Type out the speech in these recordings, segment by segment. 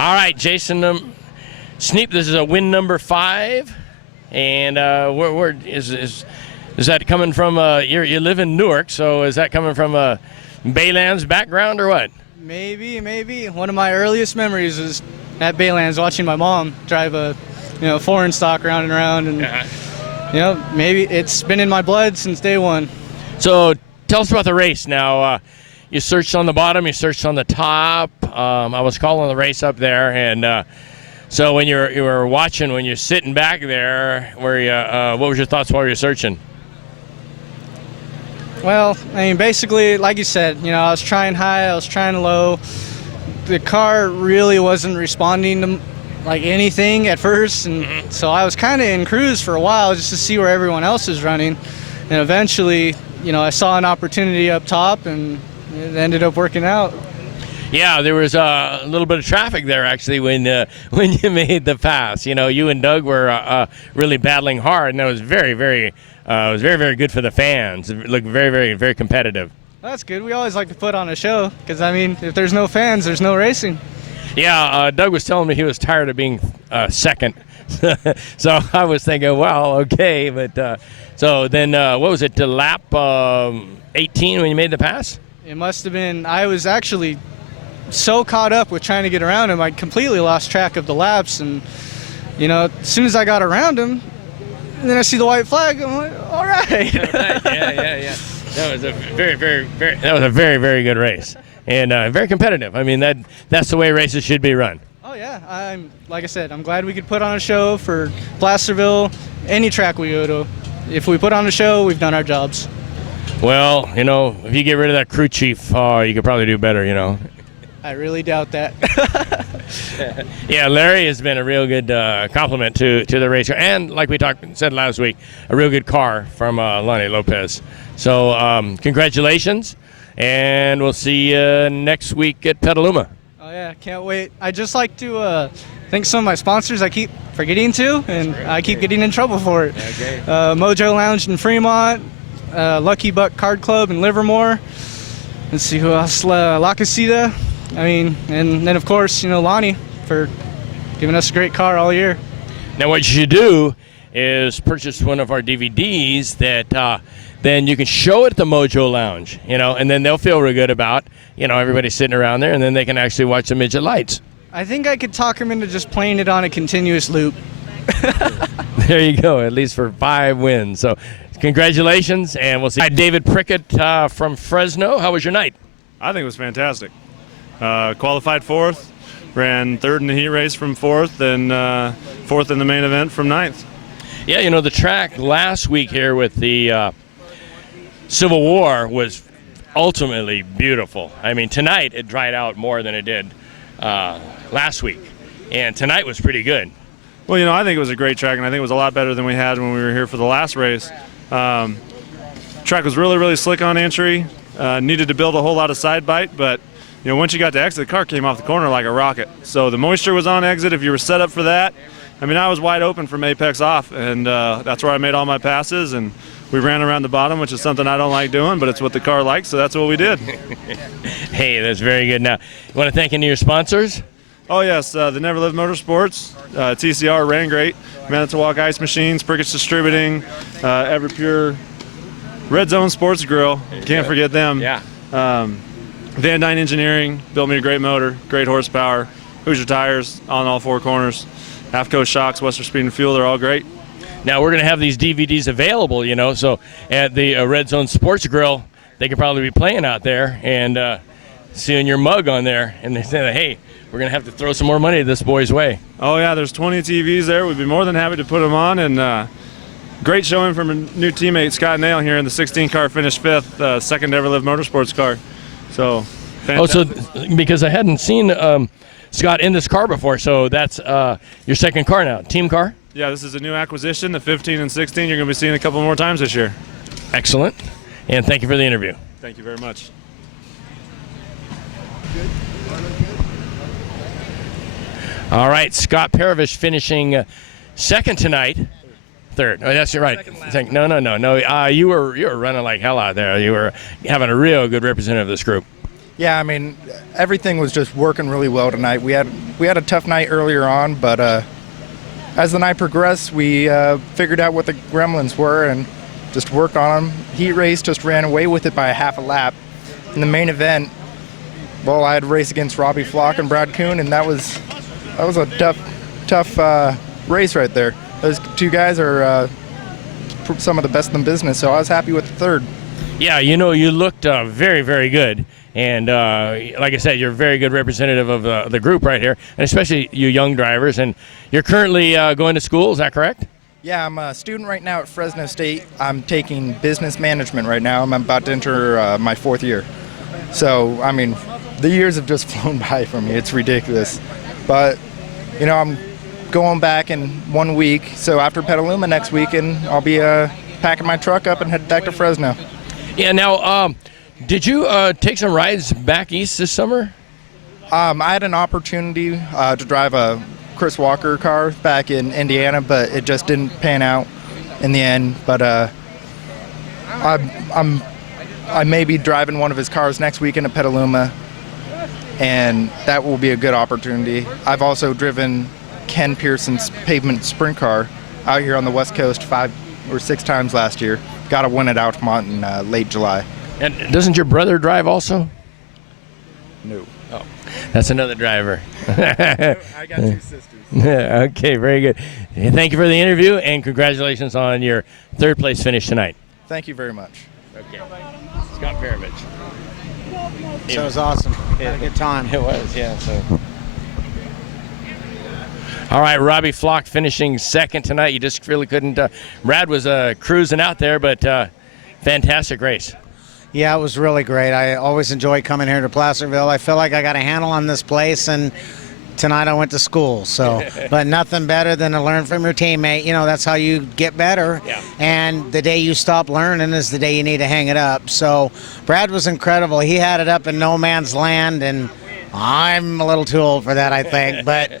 All right, Jason Sneap, this is a win number 5. And where is that coming from? You live in Newark, so is that coming from a Baylands background or what? Maybe. One of my earliest memories is at Baylands watching my mom drive a foreign stock round and around, and maybe it's been in my blood since day one. So tell us about the race now. You searched on the bottom, you searched on the top. I was calling the race up there, and so when you were watching, when you're sitting back there, what was your thoughts while you were searching? Well, I mean, basically, like you said, I was trying high, I was trying low. The car really wasn't responding to like anything at first, and so I was kind of in cruise for a while just to see where everyone else is running. And eventually, I saw an opportunity up top, and it ended up working out. Yeah, there was a little bit of traffic there actually when you made the pass. You and Doug were really battling hard, and that was very, very good for the fans. It looked very, very, very competitive. That's good. We always like to put on a show because, I mean, if there's no fans, there's no racing. Yeah, Doug was telling me he was tired of being second. So I was thinking, well, okay. But so then what was it, to lap 18 when you made the pass? It must have been. I was actually so caught up with trying to get around him, I completely lost track of the laps. And, as soon as I got around him, and then I see the white flag, I'm like, all right. Yeah. That was a very, very good race, and very competitive. I mean, that's the way races should be run. Oh yeah, like I said, I'm glad we could put on a show for Placerville, any track we go to. If we put on a show, we've done our jobs. Well, if you get rid of that crew chief, you could probably do better. I really doubt that. Yeah, Larry has been a real good compliment to the race car, and like we said last week, a real good car from Lonnie Lopez. So congratulations, and we'll see you next week at Petaluma. Oh yeah, can't wait. I'd just like to thank some of my sponsors I keep forgetting to, and I keep getting in trouble for it. Okay. Mojo Lounge in Fremont, Lucky Buck Card Club in Livermore. Let's see who else. La Casita. I mean, and then of course, Lonnie for giving us a great car all year. Now what you should do is purchase one of our DVDs that then you can show it at the Mojo Lounge, and then they'll feel real good about, everybody sitting around there, and then they can actually watch the midget lights. I think I could talk him into just playing it on a continuous loop. There you go, at least for 5 wins. So congratulations, and we'll see. Hi, David Prickett from Fresno. How was your night? I think it was fantastic. Qualified 4th, ran 3rd in the heat race from 4th, and 4th in the main event from 9th. Yeah, the track last week here with the Civil War was ultimately beautiful. I mean, tonight it dried out more than it did last week, and tonight was pretty good. Well, I think it was a great track, and I think it was a lot better than we had when we were here for the last race. Track was really, really slick on entry. Needed to build a whole lot of side bite, but once you got to exit, the car came off the corner like a rocket. So the moisture was on exit. If you were set up for that, I mean, I was wide open from apex off, and that's where I made all my passes, and we ran around the bottom, which is something I don't like doing, but it's what the car likes, so that's what we did. Hey, that's very good. Now, you want to thank any of your sponsors? Oh, yes, the Never Live Motorsports, TCR ran great, Manitowoc Ice Machines, Prickett's Distributing, Everpure, Red Zone Sports Grill, can't forget them. Yeah. Van Dyne Engineering built me a great motor, great horsepower, Hoosier Tires on all 4 corners, Half Coast Shocks, Western Speed and Fuel, they're all great. Now, we're going to have these DVDs available, so at the Red Zone Sports Grill, they could probably be playing out there and seeing your mug on there, and they say, hey, we're going to have to throw some more money this boy's way. Oh, yeah, there's 20 TVs there. We'd be more than happy to put them on, and great showing from a new teammate, Scott Nail, here in the 16 car, finished 5th, second Ever Live Motorsports car. So, fantastic. Oh, so because I hadn't seen Scott in this car before, so that's your second car now, team car? Yeah, this is a new acquisition, the 15 and 16. You're going to be seeing a couple more times this year. Excellent, and thank you for the interview. Thank you very much. All right, Scott Parovis finishing second tonight. Third. Oh, that's right. No. You were running like hell out there. You were having a real good representative of this group. Yeah, I mean, everything was just working really well tonight. We had a tough night earlier on, but as the night progressed, we figured out what the gremlins were and just worked on them. Heat race just ran away with it by a half a lap. In the main event, well, I had to race against Robbie Flock and Brad Coon, and that was a tough race right there. Those two guys are some of the best in the business, so I was happy with the third. Yeah, you looked very, very good. And like I said, you're a very good representative of the group right here, and especially you young drivers. And you're currently going to school, is that correct? Yeah, I'm a student right now at Fresno State. I'm taking business management right now. I'm about to enter my 4th year. So, I mean, the years have just flown by for me. It's ridiculous. But, I'm going back in 1 week. So after Petaluma next weekend, I'll be packing my truck up and head back to Fresno. Yeah, now, did you take some rides back east this summer? I had an opportunity to drive a Chris Walker car back in Indiana, but it just didn't pan out in the end. But I may be driving one of his cars next weekend at Petaluma, and that will be a good opportunity. I've also driven Ken Pearson's pavement sprint car out here on the West Coast 5 or 6 times last year. Got to win at Altamont in late July. And doesn't your brother drive also? No. Oh, that's another driver. I got 2 sisters. Okay, very good. Thank you for the interview, and congratulations on your 3rd place finish tonight. Thank you very much. Okay. Scott Parovis. So it was awesome. Had a good time. It was, yeah. So. All right, Robbie Flock finishing 2nd tonight. You just really couldn't. Brad was cruising out there, but fantastic race. Yeah, it was really great. I always enjoy coming here to Placerville. I feel like I got a handle on this place, and tonight I went to school. So, but nothing better than to learn from your teammate. That's how you get better. Yeah. And the day you stop learning is the day you need to hang it up. So, Brad was incredible. He had it up in no man's land, and I'm a little too old for that, I think. But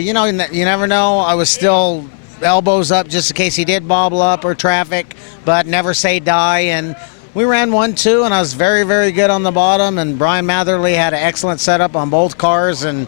you never know. I was still elbows up just in case he did bobble up or traffic, but never say die. And we ran 1-2, and I was very, very good on the bottom. And Brian Matherly had an excellent setup on both cars, and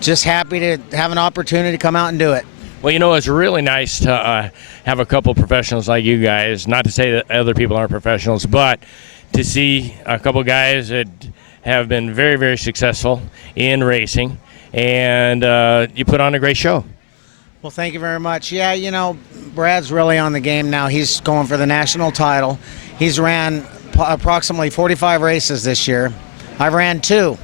just happy to have an opportunity to come out and do it. Well, it's really nice to have a couple professionals like you guys. Not to say that other people aren't professionals, but to see a couple guys that have been very, very successful in racing, and you put on a great show. Well, thank you very much. Yeah, Brad's really on the game now. He's going for the national title. He's ran approximately 45 races this year. I've ran 2.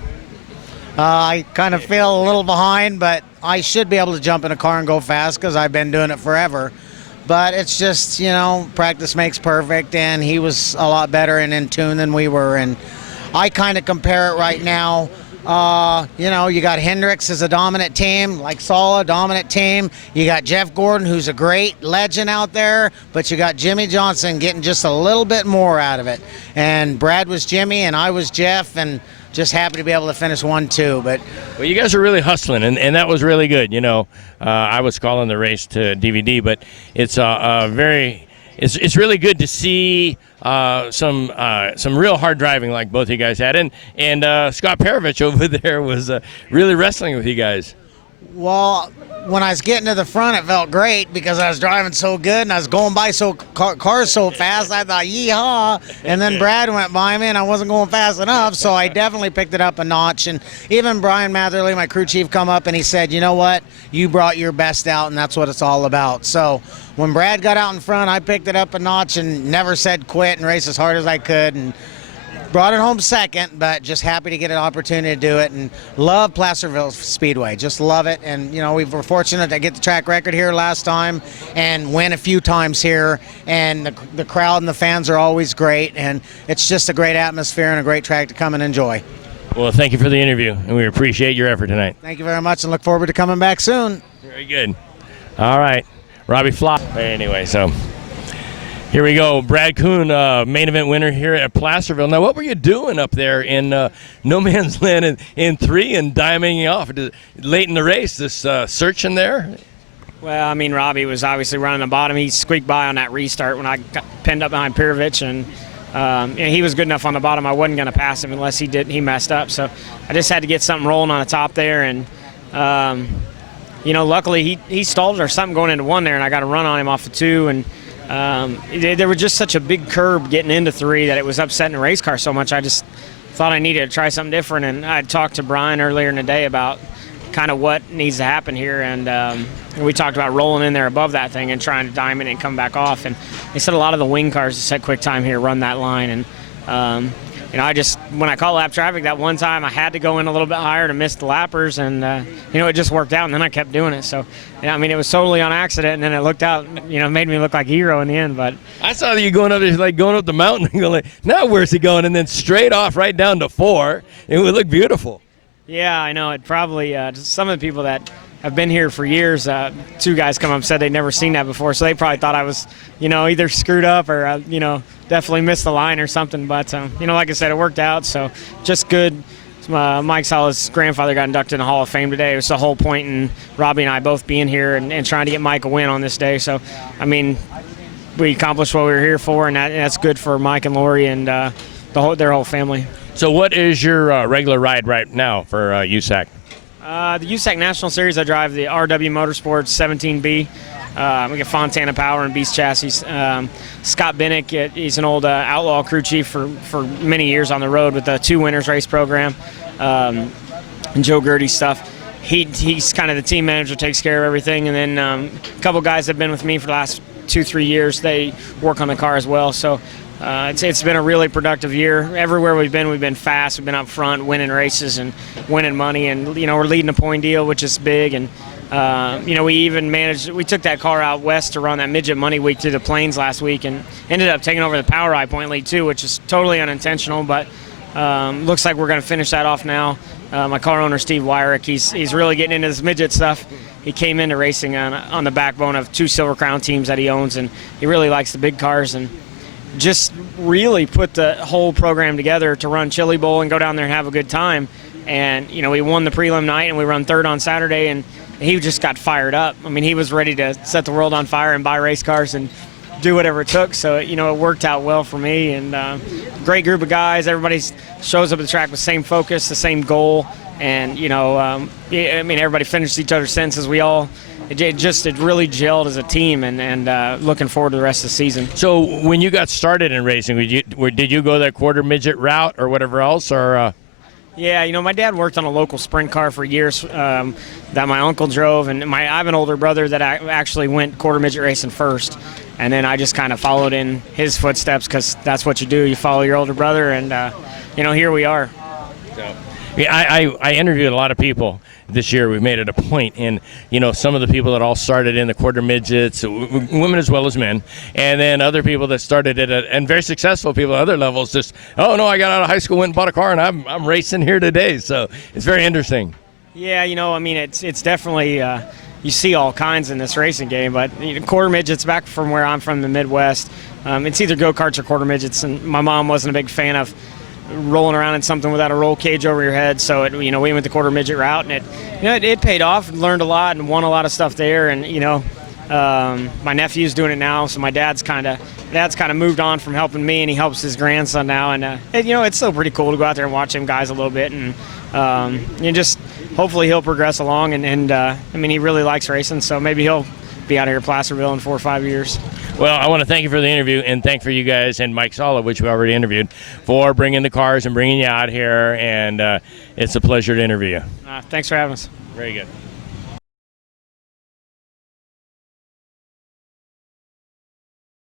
I kind of feel a little behind, but I should be able to jump in a car and go fast because I've been doing it forever. But it's just, practice makes perfect, and he was a lot better and in tune than we were. And I kind of compare it right now. You got Hendricks as a dominant team, like Sala, dominant team. You got Jeff Gordon, who's a great legend out there, but you got Jimmy Johnson getting just a little bit more out of it. And Brad was Jimmy, and I was Jeff, and just happy to be able to finish 1-2. But well, you guys are really hustling, and that was really good. I was calling the race to DVD, but it's it's really good to see some real hard driving like both of you guys had, and Scott Parovis over there was really wrestling with you guys. Well, when I was getting to the front, it felt great because I was driving so good and I was going by cars so fast. I thought, yeehaw! And then Brad went by me and I wasn't going fast enough, so I definitely picked it up a notch. And even Brian Matherly, my crew chief, come up and he said, you know what? You brought your best out, and that's what it's all about. So when Brad got out in front, I picked it up a notch and never said quit and raced as hard as I could. And brought it home 2nd, but just happy to get an opportunity to do it, and love Placerville Speedway. Just love it, and we were fortunate to get the track record here last time and win a few times here, and the crowd and the fans are always great, and it's just a great atmosphere and a great track to come and enjoy. Well, thank you for the interview, and we appreciate your effort tonight. Thank you very much, and look forward to coming back soon. Very good. All right, Robbie Flock. Anyway, so here we go. Brad Coon, main event winner here at Placerville. Now, what were you doing up there in no man's land in 3 and diming off late in the race? This searching there? Well, I mean, Robbie was obviously running the bottom. He squeaked by on that restart when I got pinned up behind Parovis, and And he was good enough on the bottom. I wasn't going to pass him unless he messed up. So I just had to get something rolling on the top there. And, luckily he stalled or something going into 1 there, and I got a run on him off of 2. And there was just such a big curb getting into 3 that it was upsetting the race car so much. I just thought I needed to try something different. And I talked to Brian earlier in the day about kind of what needs to happen here, and we talked about rolling in there above that thing and trying to diamond and come back off. And they said a lot of the wing cars that set quick time here run that line. And I just, when I caught lap traffic that one time, I had to go in a little bit higher to miss the lappers, and it just worked out. And then I kept doing it. So it was totally on accident, and then it looked out, made me look like a hero in the end. But I saw you going up there, like going up the mountain, and going like, now where's he going? And then straight off right down to 4. It would look beautiful. Yeah, I know. It probably some of the people that have been here for years, 2 guys come up and said they'd never seen that before, so they probably thought I was, either screwed up or, definitely missed the line or something. But, like I said, it worked out, so just good. Mike Sala's grandfather got inducted in the Hall of Fame today. It was the whole point in Robbie and I both being here and trying to get Mike a win on this day. So, we accomplished what we were here for, and that's good for Mike and Lori and their whole family. So what is your regular ride right now for USAC? The USAC National Series, I drive the RW Motorsports 17B. We get Fontana Power and Beast Chassis. Scott Binnick, he's an old outlaw crew chief for many years on the road with the 2 Winners race program. And Joe Gertie's stuff. He's kind of the team manager, takes care of everything. And then a couple guys have been with me for the last 2-3 years. They work on the car as well. So it's been a really productive year. Everywhere we've been fast. We've been up front, winning races and winning money. And, we're leading a point deal, which is big. And, we even we took that car out west to run that midget money week through the plains last week and ended up taking over the Power Eye Point League too, which is totally unintentional. But looks like we're going to finish that off now. My car owner, Steve Wyrick, he's really getting into this midget stuff. He came into racing on the backbone of 2 Silver Crown teams that he owns, and he really likes the big cars and just really put the whole program together to run Chili Bowl and go down there and have a good time. And, we won the prelim night and we run 3rd on Saturday, and he just got fired up. He was ready to set the world on fire and buy race cars and do whatever it took. So, it worked out well for me, and great group of guys. Everybody shows up at the track with the same focus, the same goal. And, everybody finished each other's sentences. It really gelled as a team, and looking forward to the rest of the season. So when you got started in racing, did you go that quarter midget route or whatever else? Or Yeah, my dad worked on a local sprint car for years that my uncle drove, and I have an older brother that actually went quarter midget racing first. And then I just kind of followed in his footsteps because that's what you do. You follow your older brother, and, here we are. So. Yeah, I interviewed a lot of people this year. We've made it a point, and some of the people that all started in the quarter midgets, women as well as men, and then other people that started it and very successful people at other levels. Just I got out of high school, went and bought a car, and I'm racing here today. So it's very interesting. Yeah, it's definitely you see all kinds in this racing game, but quarter midgets back from where I'm from, the Midwest. It's either go karts or quarter midgets, and my mom wasn't a big fan of rolling around in something without a roll cage over your head, so we went the quarter midget route, and it paid off. Learned a lot and won a lot of stuff there, and my nephew's doing it now, so my dad's kind of moved on from helping me, and he helps his grandson now, and it's still pretty cool to go out there and watch him guys a little bit, and just hopefully he'll progress along, and he really likes racing, so maybe he'll be out here at Placerville in 4 or 5 years. Well, I want to thank you for the interview, and thank for you guys and Mike Sala, which we already interviewed, for bringing the cars and bringing you out here, and it's a pleasure to interview you. Thanks for having us. Very good.